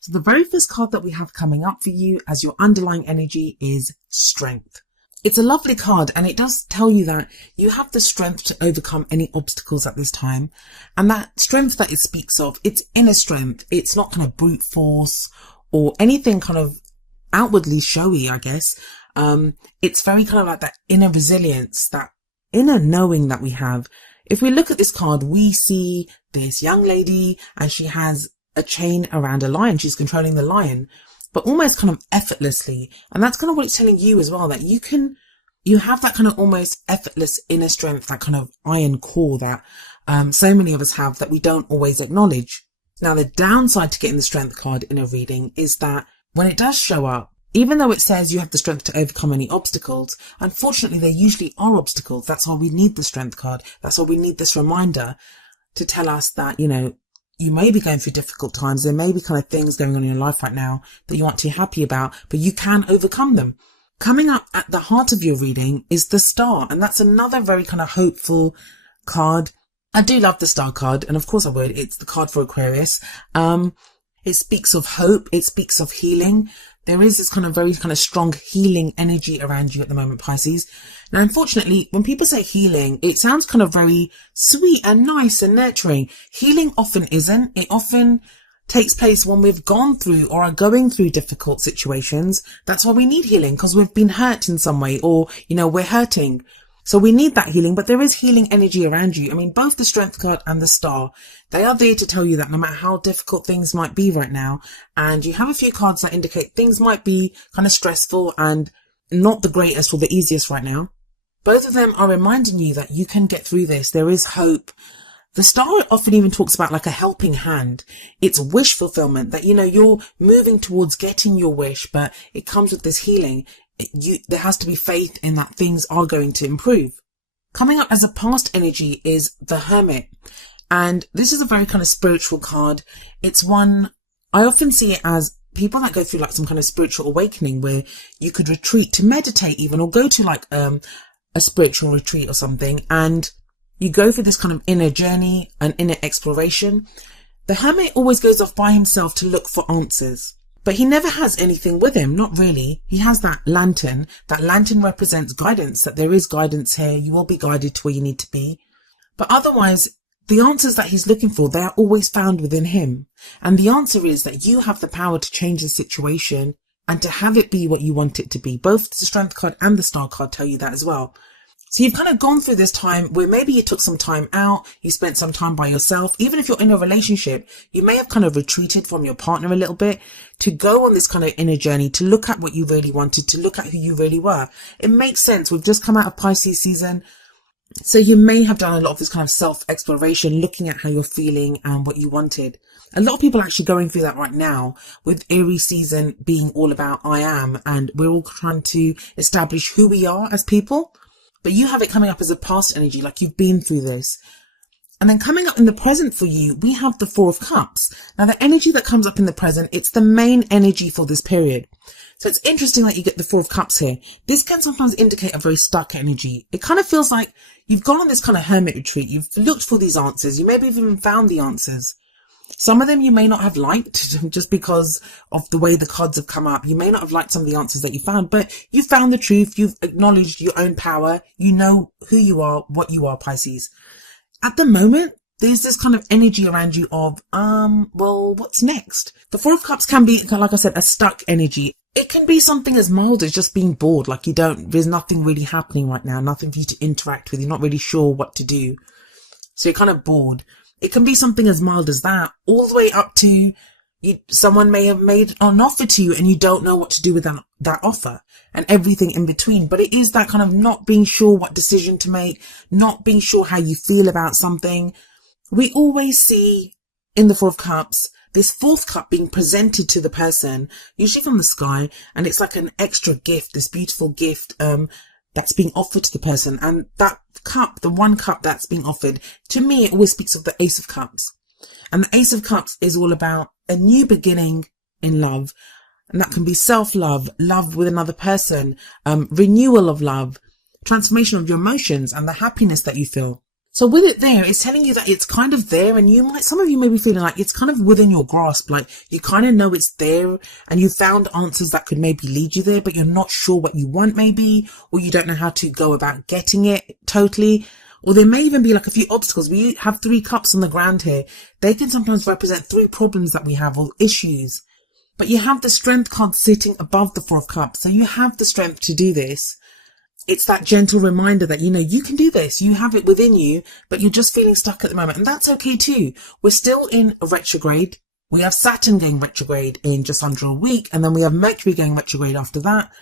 So the very first card that we have coming up for you as your underlying energy is strength. It's a lovely card, and it does tell you that you have the strength to overcome any obstacles at this time. And that strength that it speaks of, it's inner strength. It's not kind of brute force or anything kind of outwardly showy, I guess. It's very kind of like that inner resilience, that inner knowing that we have. If we look at this card, we see this young lady and she has a chain around a lion. She's controlling the lion, but almost kind of effortlessly. And that's kind of what it's telling you as well, that you have that kind of almost effortless inner strength, that kind of iron core that so many of us have that we don't always acknowledge. Now, the downside to getting the strength card in a reading is that when it does show up, even though it says you have the strength to overcome any obstacles, unfortunately, there usually are obstacles. That's why we need the strength card. That's why we need this reminder to tell us that, you may be going through difficult times. There may be kind of things going on in your life right now that you aren't too happy about, but you can overcome them. Coming up at the heart of your reading is the Star, and that's another very kind of hopeful card. I do love the Star card, and of course I would. It's the card for Aquarius. It speaks of hope. It speaks of healing. There is this kind of very kind of strong healing energy around you at the moment, Pisces. Now, unfortunately, when people say healing, it sounds kind of very sweet and nice and nurturing. Healing often isn't. It often takes place when we've gone through or are going through difficult situations. That's why we need healing, because we've been hurt in some way, or, we're hurting. So we need that healing, but there is healing energy around you. I mean, both the Strength card and the Star, they are there to tell you that no matter how difficult things might be right now, and you have a few cards that indicate things might be kind of stressful and not the greatest or the easiest right now, both of them are reminding you that you can get through this. There is hope. The Star often even talks about like a helping hand. It's wish fulfillment, that, you're moving towards getting your wish, but it comes with this healing. There has to be faith in that things are going to improve. Coming up as a past energy is the Hermit. And this is a very kind of spiritual card. It's one, I often see it as people that go through like some kind of spiritual awakening where you could retreat to meditate even, or go to like a spiritual retreat or something. And you go through this kind of inner journey and inner exploration. The Hermit always goes off by himself to look for answers. But he never has anything with him, not really. He has that lantern. That lantern represents guidance, that there is guidance here. You will be guided to where you need to be. But otherwise, the answers that he's looking for, they are always found within him. And the answer is that you have the power to change the situation and to have it be what you want it to be. Both the Strength card and the Star card tell you that as well. So you've kind of gone through this time where maybe you took some time out, you spent some time by yourself. Even if you're in a relationship, you may have kind of retreated from your partner a little bit to go on this kind of inner journey, to look at what you really wanted, to look at who you really were. It makes sense. We've just come out of Pisces season. So you may have done a lot of this kind of self-exploration, looking at how you're feeling and what you wanted. A lot of people are actually going through that right now, with Aries season being all about I am, and we're all trying to establish who we are as people. But you have it coming up as a past energy, like you've been through this. And then coming up in the present for you, we have the Four of Cups. Now, the energy that comes up in the present, it's the main energy for this period. So it's interesting that you get the Four of Cups here. This can sometimes indicate a very stuck energy. It kind of feels like you've gone on this kind of hermit retreat. You've looked for these answers. You maybe even found the answers. Some of them you may not have liked just because of the way the cards have come up. You may not have liked some of the answers that you found, but you found the truth. You've acknowledged your own power. You know who you are, what you are, Pisces. At the moment, there's this kind of energy around you of, well, what's next? The Four of Cups can be, like I said, a stuck energy. It can be something as mild as just being bored. Like there's nothing really happening right now, nothing for you to interact with. You're not really sure what to do. So you're kind of bored. It can be something as mild as that, all the way up to someone may have made an offer to you and you don't know what to do with that offer, and everything in between. But it is that kind of not being sure what decision to make, not being sure how you feel about something. We always see in the Four of Cups, this fourth cup being presented to the person, usually from the sky, and it's like an extra gift, this beautiful gift, that's being offered to the person. And that cup, the one cup that's being offered, to me, it always speaks of the Ace of Cups. And the Ace of Cups is all about a new beginning in love. And that can be self-love, love with another person, renewal of love, transformation of your emotions and the happiness that you feel. So with it there, it's telling you that it's kind of there, and some of you may be feeling like it's kind of within your grasp, like you kind of know it's there and you found answers that could maybe lead you there, but you're not sure what you want maybe, or you don't know how to go about getting it totally. Or there may even be like a few obstacles. We have 3 cups on the ground here. They can sometimes represent 3 problems that we have or issues. But you have the strength card sitting above the 4 of cups. So you have the strength to do this. It's that gentle reminder that, you can do this. You have it within you, but you're just feeling stuck at the moment. And that's okay too. We're still in a retrograde. We have Saturn going retrograde in just under a week. And then we have Mercury going retrograde after that.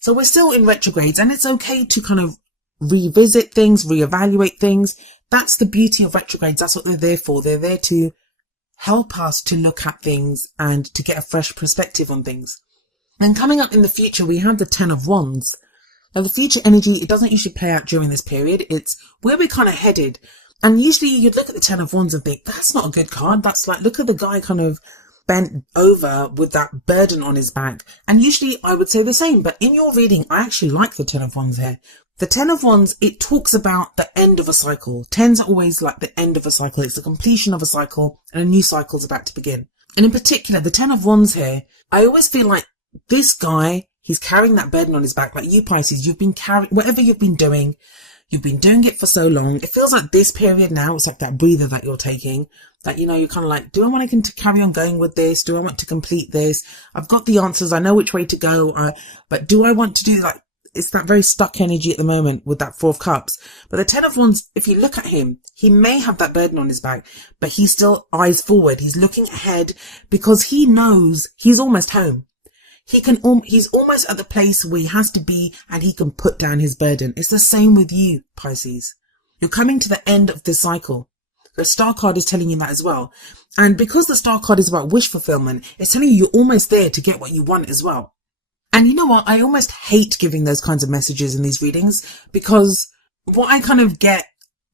So we're still in retrogrades, and it's okay to kind of revisit things, reevaluate things. That's the beauty of retrogrades. That's what they're there for. They're there to help us to look at things and to get a fresh perspective on things. And coming up in the future, we have the 10 of Wands. Now, the future energy, it doesn't usually play out during this period. It's where we're kind of headed. And usually you'd look at the 10 of Wands and think, that's not a good card. That's like, look at the guy kind of bent over with that burden on his back. And usually I would say the same. But in your reading, I actually like the 10 of Wands here. The 10 of Wands, it talks about the end of a cycle. 10s are always like the end of a cycle. It's the completion of a cycle, and a new cycle is about to begin. And in particular, the 10 of Wands here, I always feel like this guy, he's carrying that burden on his back. Like you Pisces, you've been carrying, whatever you've been doing it for so long. It feels like this period now, it's like that breather that you're taking, that, you're kind of like, do I want to carry on going with this? Do I want to complete this? I've got the answers. I know which way to go. But do I want to do like, it's that very stuck energy at the moment with that 4 of cups. But the 10 of Wands, if you look at him, he may have that burden on his back, but he's still eyes forward. He's looking ahead because he knows he's almost home. He's almost at the place where he has to be, and he can put down his burden. It's the same with you, Pisces. You're coming to the end of this cycle. The Star card is telling you that as well. And because the Star card is about wish fulfillment, it's telling you you're almost there to get what you want as well. And you know what? I almost hate giving those kinds of messages in these readings, because what I kind of get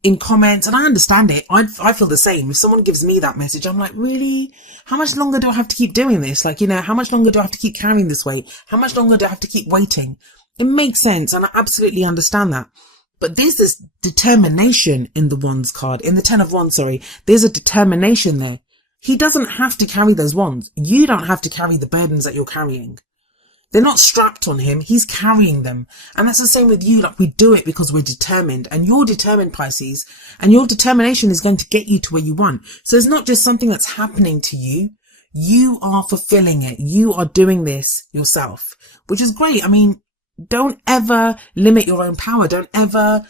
in comments, and I understand it, I feel the same. If someone gives me that message, I'm like, really? How much longer do I have to keep doing this? Like, how much longer do I have to keep carrying this weight? How much longer do I have to keep waiting? It makes sense, and I absolutely understand that. But there's this determination in the Wands card, in the 10 of Wands, sorry. There's a determination there. He doesn't have to carry those wands. You don't have to carry the burdens that you're carrying. They're not strapped on him. He's carrying them. And that's the same with you. Like, we do it because we're determined, and you're determined, Pisces, and your determination is going to get you to where you want. So it's not just something that's happening to you. You are fulfilling it. You are doing this yourself, which is great. I mean, don't ever limit your own power. Don't ever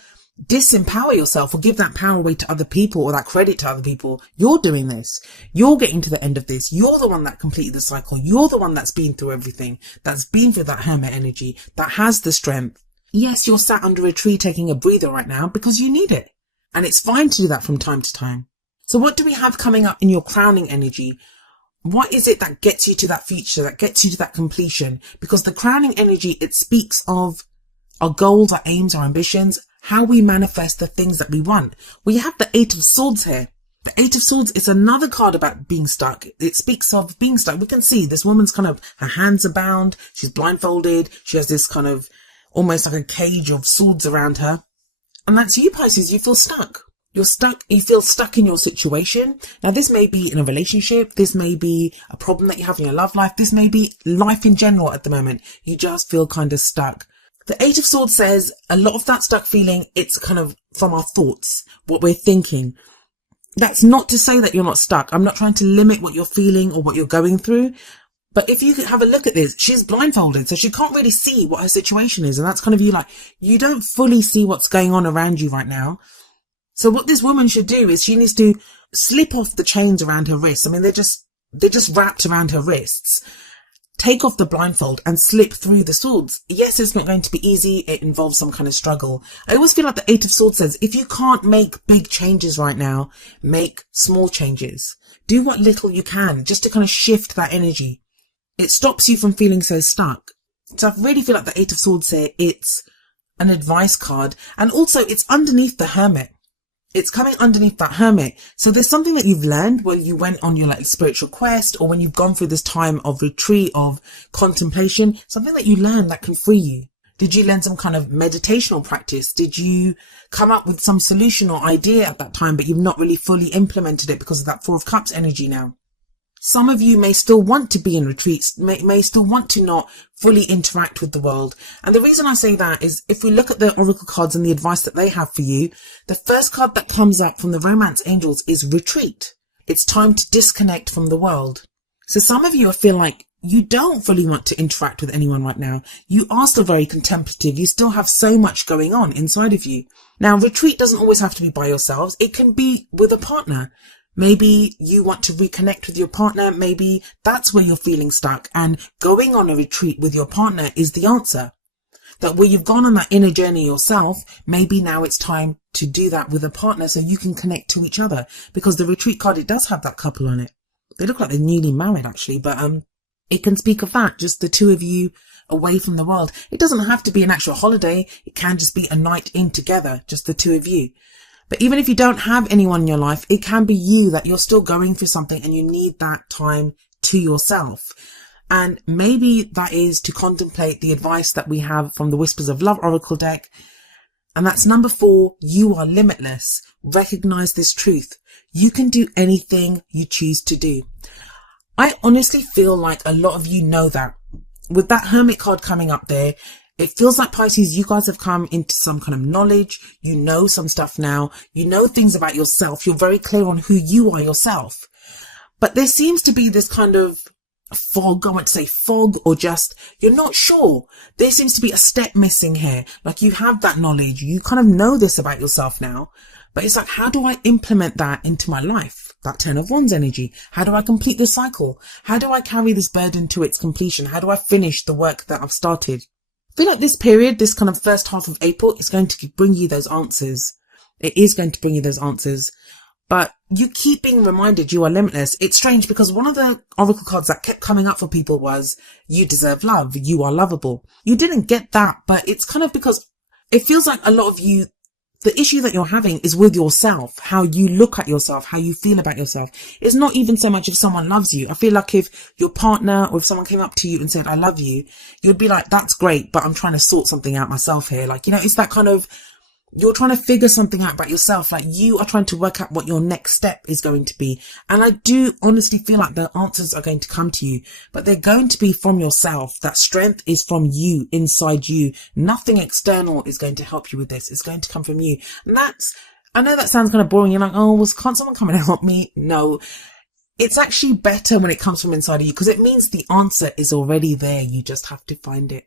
disempower yourself or give that power away to other people or that credit to other people. You're doing this. You're getting to the end of this. You're the one that completed the cycle. You're the one that's been through everything, that's been through that hermit energy, that has the strength. Yes, you're sat under a tree taking a breather right now because you need it. And it's fine to do that from time to time. So what do we have coming up in your crowning energy? What is it that gets you to that future, that gets you to that completion? Because the crowning energy, it speaks of our goals, our aims, our ambitions, how we manifest the things that we want. We have the 8 of Swords here. The 8 of Swords is another card about being stuck. It speaks of being stuck. We can see this woman's kind of, her hands are bound. She's blindfolded. She has this kind of almost like a cage of swords around her. And that's you, Pisces. You feel stuck. You're stuck. You feel stuck in your situation. Now, this may be in a relationship. This may be a problem that you have in your love life. This may be life in general at the moment. You just feel kind of stuck. The 8 of Swords says a lot of that stuck feeling, it's kind of from our thoughts, what we're thinking. That's not to say that you're not stuck. I'm not trying to limit what you're feeling or what you're going through. But if you could have a look at this, she's blindfolded, so she can't really see what her situation is. And that's kind of you, like, you don't fully see what's going on around you right now. So what this woman should do is she needs to slip off the chains around her wrists. I mean, they're just wrapped around her wrists. Take off the blindfold and slip through the swords. Yes, it's not going to be easy. It involves some kind of struggle. I always feel like the 8 of Swords says, if you can't make big changes right now, make small changes. Do what little you can just to kind of shift that energy. It stops you from feeling so stuck. So I really feel like the 8 of Swords here, it's an advice card. And also it's underneath the Hermit. It's coming underneath that Hermit. So there's something that you've learned when you went on your like spiritual quest, or when you've gone through this time of retreat, of contemplation, something that you learned that can free you. Did you learn some kind of meditational practice? Did you come up with some solution or idea at that time, but you've not really fully implemented it because of that Four of Cups energy now? Some of you may still want to be in retreats, may still want to not fully interact with the world. And the reason I say that is if we look at the oracle cards and the advice that they have for you, the first card that comes up from the romance angels is retreat. It's time to disconnect from the world. So some of you feel like you don't fully want to interact with anyone right now. You are still very contemplative. You still have so much going on inside of you. Now, retreat doesn't always have to be by yourselves. It can be with a partner. Maybe you want to reconnect with your partner. Maybe that's where you're feeling stuck, and going on a retreat with your partner is the answer. That where you've gone on that inner journey yourself, maybe now it's time to do that with a partner so you can connect to each other, because the retreat card, it does have that couple on it. They look like they're newly married actually, but it can speak of that, just the two of you away from the world. It doesn't have to be an actual holiday. It can just be a night in together, just the two of you. But even if you don't have anyone in your life, it can be you, that you're still going through something and you need that time to yourself. And maybe that is to contemplate the advice that we have from the Whispers of Love Oracle deck. And that's number 4. You are limitless. Recognize this truth. You can do anything you choose to do. I honestly feel like a lot of you know that. With that Hermit card coming up there, it feels like, Pisces, you guys have come into some kind of knowledge. You know some stuff now. You know things about yourself. You're very clear on who you are yourself. But there seems to be this kind of fog, I want to say fog, or just, you're not sure. There seems to be a step missing here. Like, you have that knowledge. You kind of know this about yourself now. But it's like, how do I implement that into my life? That Ten of Wands energy. How do I complete the cycle? How do I carry this burden to its completion? How do I finish the work that I've started? I feel like this period, this kind of first half of April, is going to bring you those answers. It is going to bring you those answers. But you keep being reminded you are limitless. It's strange because one of the oracle cards that kept coming up for people was, you deserve love. You are lovable. You didn't get that, but it's kind of because it feels like a lot of you, the issue that you're having is with yourself, how you look at yourself, how you feel about yourself. It's not even so much if someone loves you. I feel like if your partner or if someone came up to you and said, I love you, you'd be like, that's great, but I'm trying to sort something out myself here. Like, you know, it's that kind of, you're trying to figure something out about yourself. Like, you are trying to work out what your next step is going to be. And I do honestly feel like the answers are going to come to you, but they're going to be from yourself. That strength is from you, inside you. Nothing external is going to help you with this. It's going to come from you. And that's, I know that sounds kind of boring. You're like, oh, well, can't someone come and help me? No, it's actually better when it comes from inside of you, because it means the answer is already there. You just have to find it.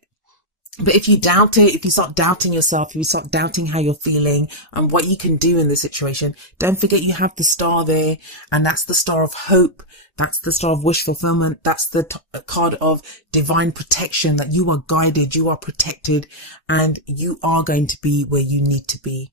But if you doubt it, if you start doubting yourself, if you start doubting how you're feeling and what you can do in this situation, don't forget you have the star there, and that's the star of hope. That's the star of wish fulfillment. That's the card of divine protection, that you are guided, you are protected, and you are going to be where you need to be.